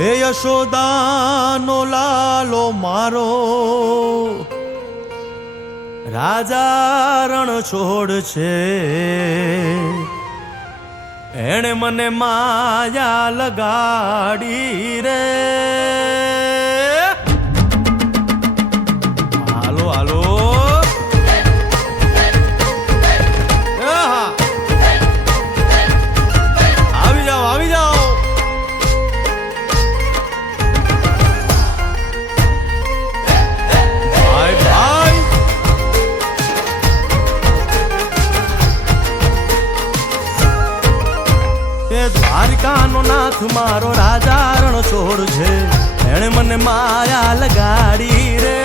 હે યશોદાનો લાલો મારો, રાજા રણ છોડ છે. એણે મને માયા લગાડી રે. હાલો હાલો આવી જાઓ આવી જાઓ. ભાઈ ભાઈ એ દ્વારિકાનો નાથ મારો રાજા રણ છોડ છે. એણે મને માયા લગાડી રે.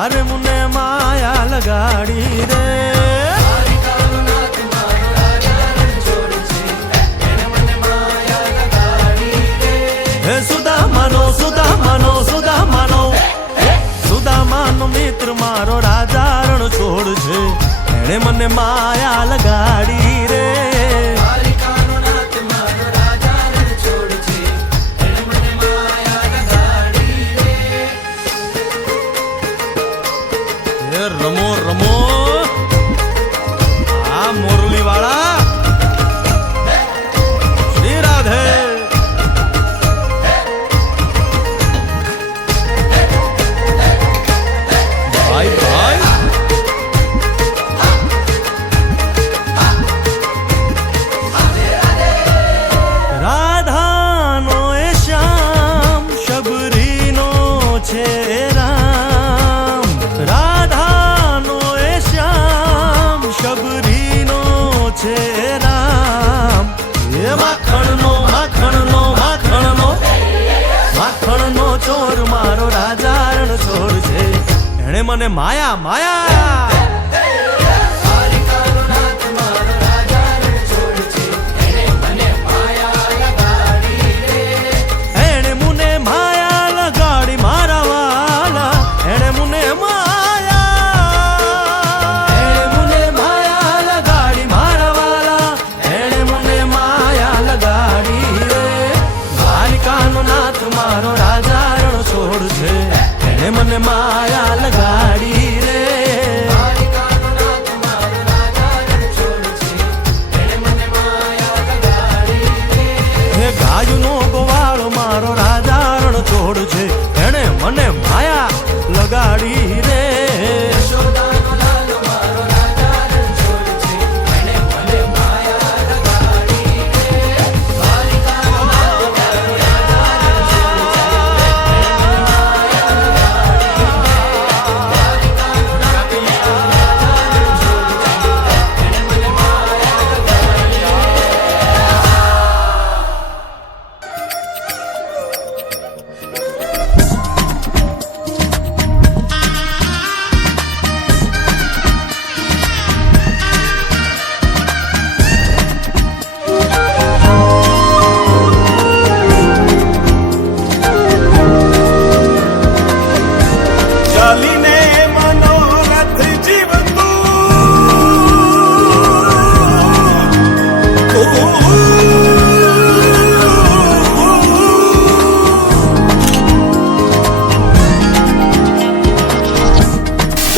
અરે મુને માયા લગાડી રે. હે સુદામાનો સુદામાનો સુદામાનો સુદામાનો મિત્ર મારો રાજા રણ છોડ છે. એણે મને માયા લગાડી રે. રમો રમો આ મોરલી વાળા શ્રી રાધે. ભાઈ ભાઈ રાધાનો એ શ્યામ શબરીનો છે રામ. શબરીનો છે રામ. એ માખણનો માખણનો માખણનો માખણનો ચોર મારો રાજા રણ છોડ છે. એણે મને માયા માયા. એણે મને માયા લગાડી મારા વાલા. એણે મને મારો રાજા રણ છોડ છે. એણે મને માયા લગાડી રે. હે ગાયનો ગોવાળ મારો રાજા રણ છોડ છે. એણે મને માયા લગાડી રે.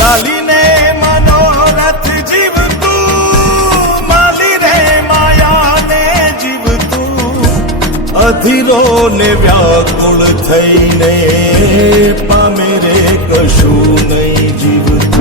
ચાલીને મનોરથ જીવતું, માલી રે માયાને જીવતું, અધીરો ને વ્યાકુળ થઈને પામે રે કશું નહીં જીવતું.